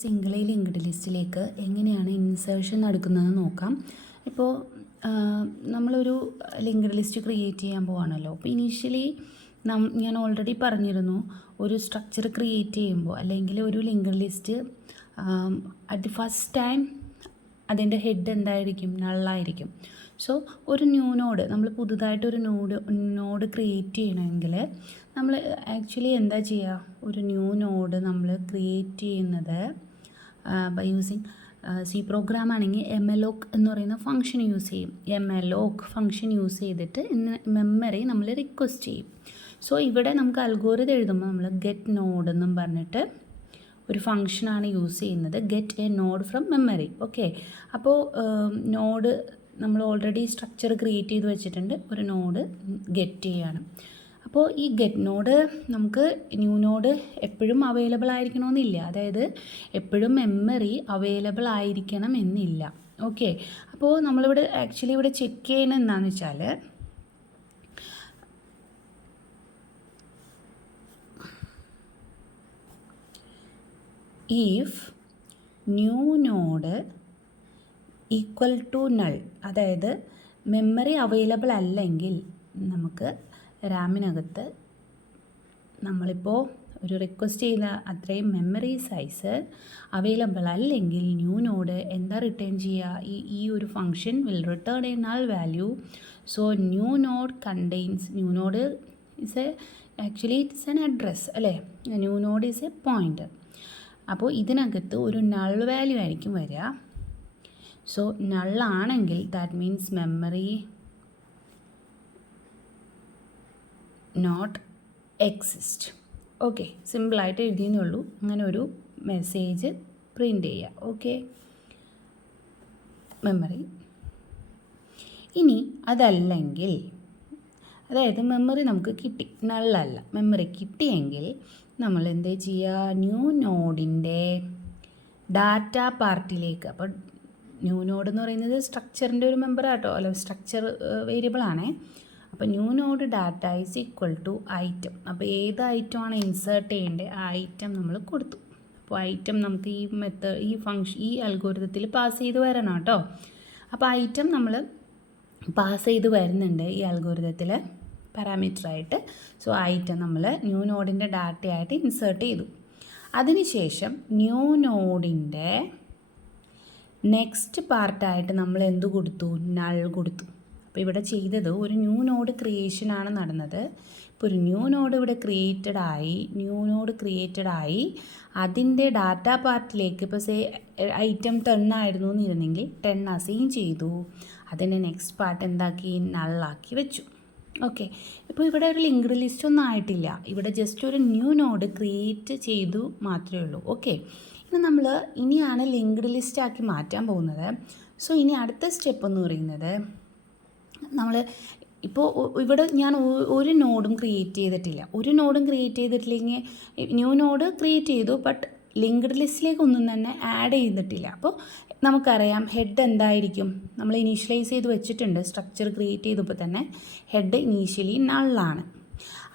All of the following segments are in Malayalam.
സിംഗിൾ ലിങ്ക്ഡ് ലിസ്റ്റിലേക്ക് എങ്ങനെയാണ് ഇൻസേർഷൻ നടക്കുന്നതെന്ന് നോക്കാം. ഇപ്പോൾ നമ്മളൊരു ലിങ്ക്ഡ് ലിസ്റ്റ് ക്രിയേറ്റ് ചെയ്യാൻ പോവാണല്ലോ. അപ്പോൾ ഇനീഷ്യലി ഞാൻ ഓൾറെഡി പറഞ്ഞിരുന്നു, ഒരു സ്ട്രക്ചർ ക്രിയേറ്റ് ചെയ്യുമ്പോൾ അല്ലെങ്കിൽ ഒരു linked list at the first time അതിൻ്റെ ഹെഡ് എന്തായിരിക്കും? നള്ളായിരിക്കും. സോ ഒരു ന്യൂ നോഡ്, നമ്മൾ പുതുതായിട്ടൊരു നോഡ് ക്രിയേറ്റ് ചെയ്യണമെങ്കിൽ നമ്മൾ ആക്ച്വലി എന്താ ചെയ്യുക? ഒരു ന്യൂ നോഡ് നമ്മൾ ക്രിയേറ്റ് ചെയ്യുന്നത് ബൈ യൂസിങ് സി പ്രോഗ്രാം ആണെങ്കിൽ malloc എന്ന് പറയുന്ന ഫംഗ്ഷൻ യൂസ് ചെയ്യും. malloc ഫംഗ്ഷൻ യൂസ് ചെയ്തിട്ട് മെമ്മറി നമ്മൾ റിക്വസ്റ്റ് ചെയ്യും. സോ ഇവിടെ നമുക്ക് അൽഗോരിതം എഴുതുമ്പോൾ നമ്മൾ ഗെറ്റ് നോഡ് എന്നും പറഞ്ഞിട്ട് ഒരു ഫംഗ്ഷനാണ് യൂസ് ചെയ്യുന്നത്, get A node from memory. Okay, അപ്പോൾ നോഡ് നമ്മൾ ഓൾറെഡി സ്ട്രക്ചർ ക്രിയേറ്റ് ചെയ്ത് വെച്ചിട്ടുണ്ട്, ഒരു നോഡ് ഗെറ്റ് ചെയ്യാണ്. അപ്പോൾ ഈ ഗെറ്റ് നോഡ് നമുക്ക് ന്യൂ നോഡ് എപ്പോഴും അവൈലബിൾ ആയിരിക്കണമെന്നില്ല, അതായത് എപ്പോഴും മെമ്മറി അവൈലബിൾ ആയിരിക്കണം എന്നില്ല. ഓക്കെ, അപ്പോൾ നമ്മളിവിടെ ആക്ച്വലി ഇവിടെ ചെക്ക് ചെയ്യണം എന്താണെന്ന് വെച്ചാൽ, if new node equal to null, അതായത് മെമ്മറി അവൈലബിൾ അല്ലെങ്കിൽ നമുക്ക് റാമിനകത്ത് നമ്മളിപ്പോൾ ഒരു റിക്വസ്റ്റ് ചെയ്ത അത്രയും മെമ്മറി സൈസ് അവൈലബിൾ അല്ലെങ്കിൽ ന്യൂ നോഡ് എന്താ റിട്ടേൺ ചെയ്യുക? ഈ ഒരു function will return a null value. So new node contains, new node is a actually it's an address അല്ലേ, new node is a pointer. അപ്പോൾ ഇതിനകത്ത് ഒരു നൾ വാല്യൂ ആയിരിക്കും വരിക. സോ നള്ളാണെങ്കിൽ that means memory not exist. Okay, സിമ്പിളായിട്ട് എഴുതിയെന്നേ ഉള്ളൂ. അങ്ങനെ ഒരു മെസ്സേജ് പ്രിൻ്റ് ചെയ്യുക. Okay, memory. ഇനി അതല്ലെങ്കിൽ, അതായത് മെമ്മറി നമുക്ക് കിട്ടി, നള്ളല്ല, മെമ്മറി കിട്ടിയെങ്കിൽ നമ്മൾ എന്താ ചെയ്യുക? ന്യൂ നോഡിൻ്റെ ഡാറ്റ പാർട്ടിലേക്ക്, അപ്പോൾ ന്യൂ നോഡ് എന്ന് പറയുന്നത് സ്ട്രക്ചറിൻ്റെ ഒരു മെമ്പർ ആട്ടോ, അല്ല സ്ട്രക്ചർ വേരിയബിളാണേ. അപ്പോൾ new node data is equal to item. അപ്പോൾ ഏത് ഐറ്റമാണ് ഇൻസേർട്ട് ചെയ്യേണ്ടത് ആ ഐറ്റം നമ്മൾ കൊടുത്തു. അപ്പോൾ ഐറ്റം നമുക്ക് ഈ ഫംഗ്ഷൻ ഈ അൽഗോരിതത്തിൽ പാസ് ചെയ്ത് വരണം കേട്ടോ. അപ്പോൾ ഐറ്റം നമ്മൾ പാസ് ചെയ്ത് വരുന്നുണ്ട് ഈ അൽഗോരിതത്തിൽ പാരാമീറ്ററായിട്ട്. സോ ഐറ്റം നമ്മൾ ന്യൂ നോഡിൻ്റെ ഡാറ്റയായിട്ട് ഇൻസേർട്ട് ചെയ്തു. അതിനുശേഷം ന്യൂ നോഡിൻ്റെ നെക്സ്റ്റ് പാർട്ടായിട്ട് നമ്മൾ എന്ത് കൊടുത്തു? നൾ കൊടുത്തു. അപ്പോൾ ഇവിടെ ചെയ്തത് ഒരു ന്യൂ നോഡ് ക്രിയേഷനാണ് നടന്നത്. ഇപ്പോൾ ഒരു ന്യൂ നോഡ് ഇവിടെ ക്രിയേറ്റഡ് ആയി അതിൻ്റെ ഡാറ്റ പാർട്ടിലേക്ക് ഇപ്പോൾ ഐറ്റം 10 ആയിരുന്നു എന്നിരുന്നെങ്കിൽ 10 അസൈൻ ചെയ്തു. അതിൻ്റെ നെക്സ്റ്റ് പാർട്ട് എന്താക്കി? നള്ളാക്കി വെച്ചു. ഓക്കെ, ഇപ്പോൾ ഇവിടെ ഒരു ലിങ്ക്ഡ് ലിസ്റ്റ് ഒന്നും ആയിട്ടില്ല, ഇവിടെ ജസ്റ്റ് ഒരു ന്യൂ നോഡ് ക്രിയേറ്റ് ചെയ്തു മാത്രമേ ഉള്ളൂ. ഓക്കെ, ഇനിയാണ് ലിങ്ക്ഡ് ലിസ്റ്റ് ആക്കി മാറ്റാൻ പോകുന്നത്. സോ ഇനി അടുത്ത സ്റ്റെപ്പ് എന്ന് പറയുന്നത്, നമ്മൾ ഇപ്പോൾ ഇവിടെ ഞാൻ ഒരു നോഡും ക്രിയേറ്റ് ചെയ്തിട്ടില്ലെങ്കിൽ ന്യൂ നോഡ് ക്രിയേറ്റ് ചെയ്തു, ബട്ട് ലിങ്ക്ഡ് ലിസ്റ്റിലേക്ക് ഒന്നും തന്നെ ആഡ് ചെയ്തിട്ടില്ല. അപ്പോൾ നമുക്കറിയാം ഹെഡ് എന്തായിരിക്കും? നമ്മൾ ഇനീഷ്യലൈസ് ചെയ്ത് വെച്ചിട്ടുണ്ട്, സ്ട്രക്ചർ ക്രിയേറ്റ് ചെയ്തപ്പോൾ തന്നെ ഹെഡ് ഇനീഷ്യലി നള്ളാണ്.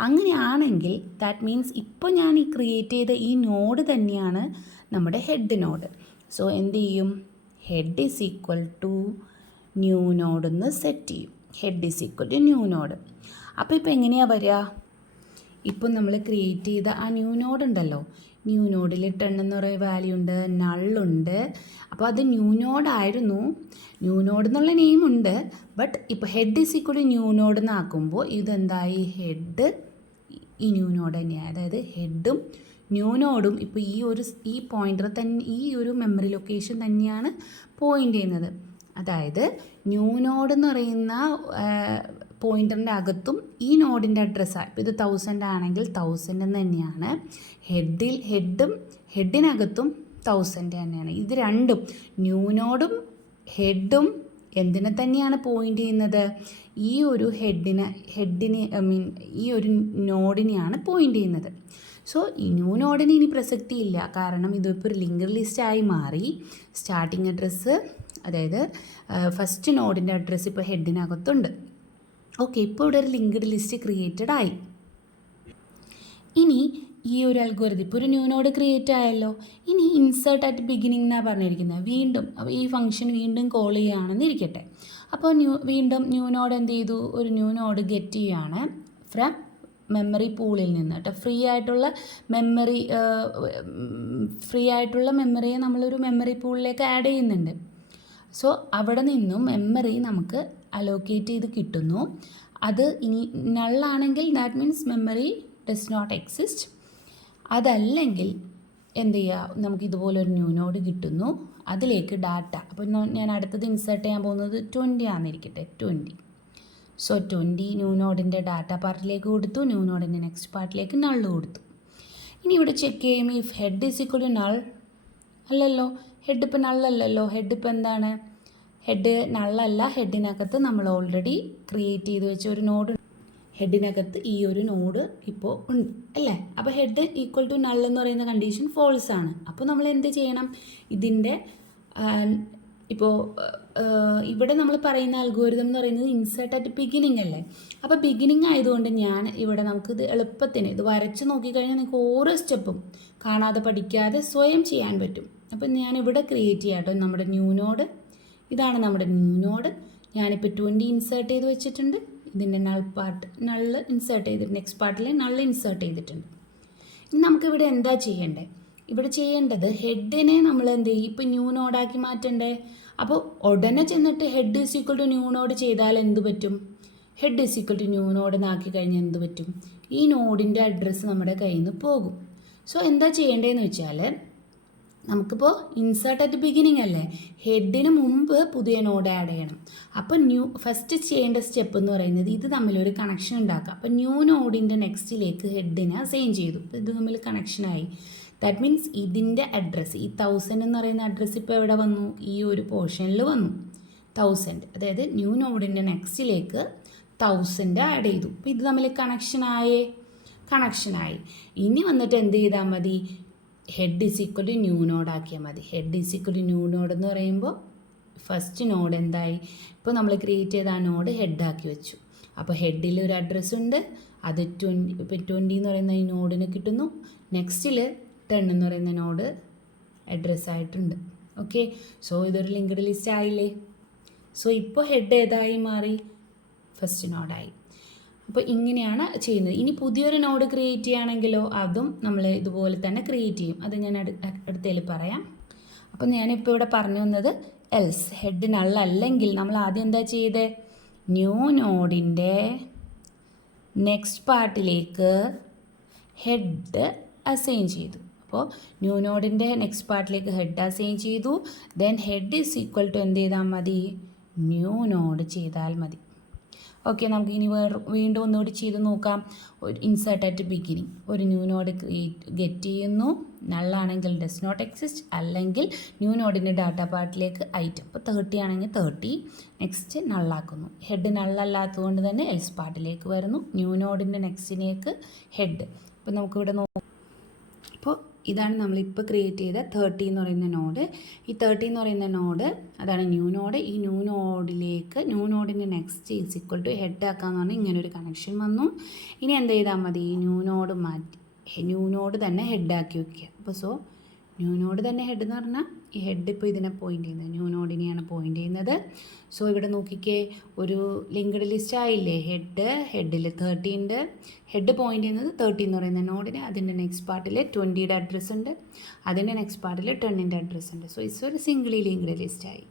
അങ്ങനെയാണെങ്കിൽ ദാറ്റ് മീൻസ് ഇപ്പോൾ ഞാൻ ഈ ക്രിയേറ്റ് ചെയ്ത ഈ നോഡ് തന്നെയാണ് നമ്മുടെ ഹെഡ് നോഡ്. സോ എന്ത് ചെയ്യും? Head is equal to new node എന്ന് സെറ്റ് ചെയ്യും. Head is equal to new node. അപ്പോൾ ഇപ്പോൾ എങ്ങനെയാണ് വരിക? ഇപ്പം നമ്മൾ ക്രിയേറ്റ് ചെയ്ത ആ ന്യൂ നോഡ് ഉണ്ടല്ലോ, ന്യൂ നോഡിൽ 10 എന്ന് പറയുന്ന വാല്യൂ ഉണ്ട്, നള്ളുണ്ട്. അപ്പോൾ അത് ന്യൂ നോഡായിരുന്നു, ന്യൂ നോഡ് എന്നുള്ള നെയിമുണ്ട്. ബട്ട് ഇപ്പോൾ head is equal to new node എന്നാക്കുമ്പോൾ ഇതെന്തായി? ഹെഡ് ഈ ന്യൂ നോഡ് തന്നെയാണ്. അതായത് ഹെഡും ന്യൂ നോഡും ഇപ്പോൾ ഈ പോയിൻ്റർ തന്നെ, ഈ ഒരു മെമ്മറി ലൊക്കേഷൻ തന്നെയാണ് പോയിൻ്റ് ചെയ്യുന്നത്. അതായത് ന്യൂ നോഡ് എന്ന് പറയുന്ന പോയിൻ്ററിൻ്റെ അകത്തും ഈ നോഡിൻ്റെ അഡ്രസ്സാണ്. ഇപ്പോൾ ഇത് 1000 ആണെങ്കിൽ 1000 എന്ന് തന്നെയാണ്. ഹെഡിനകത്തും 1000 തന്നെയാണ്. ഇത് രണ്ടും, ന്യൂ നോഡും ഹെഡും എന്തിനെ തന്നെയാണ് പോയിൻ്റ് ചെയ്യുന്നത്? ഈ ഒരു ഈ ഒരു നോഡിനെയാണ് പോയിൻ്റ് ചെയ്യുന്നത്. സോ ഈ ന്യൂ നോഡിന് ഇനി പ്രസക്തിയില്ല, കാരണം ഇതിപ്പോൾ ഒരു ലിങ്ക്ഡ് ലിസ്റ്റായി മാറി. സ്റ്റാർട്ടിങ് അഡ്രസ്സ്, അതായത് ഫസ്റ്റ് നോഡിൻ്റെ അഡ്രസ്സ് ഇപ്പോൾ ഹെഡിനകത്തുണ്ട്. ഓക്കെ, ഇപ്പോൾ ഇവിടെ ഒരു ലിങ്ക്ഡ് ലിസ്റ്റ് ക്രിയേറ്റഡ് ആയി. ഇനി ഈ ഒരു അൽഗോരിതം ഇപ്പോൾ ഒരു ന്യൂ നോഡ് ക്രിയേറ്റ് ആയല്ലോ. ഇനി ഇൻസേർട്ട് അറ്റ് ബിഗിനിങ് എന്നാണ് പറഞ്ഞിരിക്കുന്നത്. വീണ്ടും അപ്പോൾ ഈ ഫംഗ്ഷൻ വീണ്ടും കോൾ ചെയ്യുകയാണെന്ന് ഇരിക്കട്ടെ. അപ്പോൾ വീണ്ടും ന്യൂ നോഡ് എന്ത് ചെയ്തു, ഒരു ന്യൂ നോഡ് ഗെറ്റ് ചെയ്യുകയാണ് ഫ്രം മെമ്മറി പൂളിൽ നിന്ന് കേട്ടോ. ഫ്രീ ആയിട്ടുള്ള മെമ്മറിയെ നമ്മളൊരു മെമ്മറി പൂളിലേക്ക് ആഡ് ചെയ്യുന്നുണ്ട്. സോ അവിടെ നിന്നും മെമ്മറി നമുക്ക് അലോക്കേറ്റ് ചെയ്ത് കിട്ടുന്നു. അത് ഇനി നള്ളാണെങ്കിൽ that means memory does not exist. അതല്ലെങ്കിൽ എന്ത് ചെയ്യുക, നമുക്ക് ഇതുപോലൊരു ന്യൂ നോഡ് കിട്ടുന്നു, അതിലേക്ക് ഡാറ്റ. അപ്പോൾ ഞാൻ അടുത്തത് ഇൻസേർട്ട് ചെയ്യാൻ പോകുന്നത് 20 ആണെന്നിരിക്കട്ടെ, 20. സോ 20 ന്യൂ നോഡിൻ്റെ ഡാറ്റ പാർട്ടിലേക്ക് കൊടുത്തു, ന്യൂ നോഡിൻ്റെ നെക്സ്റ്റ് പാർട്ടിലേക്ക് നള്ള് കൊടുത്തു. ഇനി ഇവിടെ ചെക്ക് ചെയ്യും if head is equal to null. അല്ലല്ലോ, ഹെഡ് ഇപ്പോൾ നള്ളല്ലല്ലോ. ഹെഡ് ഇപ്പോൾ എന്താണ്, ഹെഡ് നള്ളല്ല. ഹെഡിനകത്ത് നമ്മൾ ഓൾറെഡി ക്രിയേറ്റ് ചെയ്ത് വെച്ച ഒരു നോഡ്, ഹെഡിനകത്ത് ഈ ഒരു നോഡ് ഇപ്പോൾ ഉണ്ട് അല്ലേ. അപ്പോൾ ഹെഡ് ഈക്വൽ ടു നൾ എന്ന് പറയുന്ന കണ്ടീഷൻ ഫോൾസ് ആണ്. അപ്പോൾ നമ്മൾ എന്ത് ചെയ്യണം, ഇതിൻ്റെ ഇപ്പോൾ ഇവിടെ നമ്മൾ പറയുന്ന അൽഗോരിതം എന്ന് പറയുന്നത് ഇൻസേർട്ട് അറ്റ് ബിഗിനിങ് അല്ലേ. അപ്പോൾ ബിഗിനിങ് ആയതുകൊണ്ട് ഞാൻ ഇവിടെ നമുക്കിത് എളുപ്പത്തിന് ഇത് വരച്ച് നോക്കിക്കഴിഞ്ഞാൽ നിങ്ങൾക്ക് ഓരോ സ്റ്റെപ്പും കാണാതെ പഠിക്കാതെ സ്വയം ചെയ്യാൻ പറ്റും. അപ്പം ഞാനിവിടെ ക്രിയേറ്റ് ചെയ്യാം കേട്ടോ നമ്മുടെ ന്യൂ നോഡ്. ഇതാണ് നമ്മുടെ ന്യൂ നോഡ്. ഞാനിപ്പോൾ 20 ഇൻസേർട്ട് ചെയ്ത് വെച്ചിട്ടുണ്ട്. ഇതിൻ്റെ നള്ള് ഇൻസേർട്ട് ചെയ്തിട്ട് നെക്സ്റ്റ് പാർട്ടിൽ നള്ള് ഇൻസേർട്ട് ചെയ്തിട്ടുണ്ട്. ഇനി നമുക്കിവിടെ എന്താ ചെയ്യേണ്ടത്, ഇവിടെ ചെയ്യേണ്ടത് ഹെഡിനെ നമ്മൾ എന്ത് ചെയ്യും, ഇപ്പോൾ ന്യൂ നോഡാക്കി മാറ്റണ്ടേ. അപ്പോൾ ഉടനെ ചെന്നിട്ട് head is equal to new node ചെയ്താൽ എന്ത് പറ്റും, head is equal to new node എന്നാക്കി കഴിഞ്ഞാൽ എന്ത് പറ്റും, ഈ നോഡിൻ്റെ അഡ്രസ്സ് നമ്മുടെ കയ്യിൽ നിന്ന് പോകും. സോ എന്താ ചെയ്യേണ്ടതെന്ന് വെച്ചാൽ നമുക്കിപ്പോൾ ഇൻസേർട്ട് അറ്റ് ബിഗിനിങ് അല്ലേ, ഹെഡിന് മുമ്പ് പുതിയ നോഡ് ആഡ് ചെയ്യണം. അപ്പോൾ ഫസ്റ്റ് ചെയ്യേണ്ട സ്റ്റെപ്പ് എന്ന് പറയുന്നത് ഇത് തമ്മിലൊരു കണക്ഷൻ ഉണ്ടാക്കുക. അപ്പോൾ ന്യൂ നോഡിൻ്റെ നെക്സ്റ്റിലേക്ക് ഹെഡിനെ അസൈൻ ചെയ്തു. ഇത് തമ്മിൽ കണക്ഷനായി. ദാറ്റ് മീൻസ് ഇതിൻ്റെ അഡ്രസ്സ്, ഈ 1000 എന്ന് പറയുന്ന അഡ്രസ്സ് ഇപ്പോൾ എവിടെ വന്നു, ഈ ഒരു പോർഷനിൽ വന്നു 1000. അതായത് ന്യൂ നോഡിൻ്റെ നെക്സ്റ്റിലേക്ക് 1000 ആഡ് ചെയ്തു. അപ്പോൾ ഇത് തമ്മിൽ കണക്ഷനായി. ഇനി വന്നിട്ട് എന്ത് ചെയ്താൽ മതി, head is equal to new node ആക്കിയാൽ മതി. Head is equal to new node എന്ന് പറയുമ്പോൾ ഫസ്റ്റ് നോഡ് എന്തായി, ഇപ്പോൾ നമ്മൾ ക്രിയേറ്റ് ചെയ്ത ആ നോഡ് ഹെഡാക്കി വെച്ചു. അപ്പോൾ ഹെഡിൽ ഒരു അഡ്രസ്സ് ഉണ്ട്, അത് 20 എന്ന് പറയുന്ന ഈ നോഡിന് കിട്ടുന്നു. നെക്സ്റ്റിൽ 10 എന്ന് പറയുന്ന നോഡ് അഡ്രസ്സായിട്ടുണ്ട്. ഓക്കെ, സോ ഇതൊരു ലിങ്ക്ഡ് ലിസ്റ്റ് ആയില്ലേ. സോ ഇപ്പോൾ ഹെഡ് ഏതായി മാറി, ഫസ്റ്റ് നോഡായി. അപ്പോൾ ഇങ്ങനെയാണ് ചെയ്യുന്നത്. ഇനി പുതിയൊരു നോഡ് ക്രിയേറ്റ് ചെയ്യുകയാണെങ്കിലോ അതും നമ്മൾ ഇതുപോലെ തന്നെ ക്രിയേറ്റ് ചെയ്യും. അത് ഞാൻ അടുത്തതിൽ പറയാം. അപ്പോൾ ഞാനിപ്പോൾ ഇവിടെ പറഞ്ഞു വന്നത് എൽസ് ഹെഡ് നള്ളല്ലെങ്കിൽ നമ്മൾ ആദ്യം എന്താ ചെയ്തത്, ന്യൂ നോഡിൻ്റെ നെക്സ്റ്റ് പാർട്ടിലേക്ക് ഹെഡ് അസൈൻ ചെയ്തു. അപ്പോൾ ന്യൂ നോഡിൻ്റെ നെക്സ്റ്റ് പാർട്ടിലേക്ക് ഹെഡ് അസൈൻ ചെയ്തു. Then head is equal to എന്ത് ചെയ്താൽ മതി, ന്യൂ നോഡ് ചെയ്താൽ മതി. ഓക്കെ, നമുക്ക് ഇനി വീണ്ടും ഒന്നുകൂടി ചെയ്ത് നോക്കാം. ഒരു ഇൻസേർട്ട് അറ്റ് ബിഗിനിങ്, ഒരു ന്യൂ നോഡ് ഗെറ്റ് ചെയ്യുന്നു. നള്ളാണെങ്കിൽ ഡസ് നോട്ട് എക്സിസ്റ്റ്, അല്ലെങ്കിൽ ന്യൂ നോഡിൻ്റെ ഡാറ്റ പാർട്ടിലേക്ക് ഐറ്റം, ഇപ്പോൾ 30 ആണെങ്കിൽ 30 നെക്സ്റ്റ് നള്ളാക്കുന്നു. ഹെഡ് നള്ളല്ലാത്തത് കൊണ്ട് തന്നെ എൽസ് പാർട്ടിലേക്ക് വരുന്നു. ന്യൂ നോഡിൻ്റെ നെക്സ്റ്റിലേക്ക് ഹെഡ്. ഇപ്പോൾ നമുക്കിവിടെ നോക്കാം. അപ്പോൾ ഇതാണ് നമ്മളിപ്പോൾ ക്രിയേറ്റ് ചെയ്ത 30 എന്ന് പറയുന്ന നോഡ്. ഈ 30 എന്ന് പറയുന്ന നോഡ് അതാണ് ന്യൂ നോഡ്. ഈ ന്യൂ നോഡിൻ്റെ next is equal to head ആക്കാന്ന് പറഞ്ഞാൽ ഇങ്ങനെ ഒരു കണക്ഷൻ വന്നു. ഇനി എന്ത് ചെയ്താൽ മതി, ന്യൂ നോഡ് തന്നെ ഹെഡാക്കി വയ്ക്കുക. അപ്പോൾ സോ ന്യൂ നോഡ് തന്നെ ഹെഡ് എന്ന് പറഞ്ഞാൽ ഈ ഹെഡ് ഇപ്പോൾ ഇതിനെ പോയിൻ്റ് ചെയ്യുന്നത്, ന്യൂ നോഡിനെയാണ് പോയിൻ്റ് ചെയ്യുന്നത്. സോ ഇവിടെ നോക്കിക്കേ, ഒരു ലിങ്ക്ഡ് ലിസ്റ്റ് ആയില്ലേ. ഹെഡിൽ 30 ഉണ്ട്. ഹെഡ് പോയിൻ്റ് ചെയ്യുന്നത് 30 എന്ന് പറയുന്ന നോഡിന്. അതിൻ്റെ നെക്സ്റ്റ് പാർട്ടിൽ 20യുടെ അഡ്രസ്സ് ഉണ്ട്. അതിൻ്റെ നെക്സ്റ്റ് പാർട്ടിൽ 10ൻ്റെ അഡ്രസ്സ് ഉണ്ട്. സോ ഇറ്റ്സ് ഒരു സിംഗിളി ലിങ്ക്ഡ് ലിസ്റ്റ് ആയി.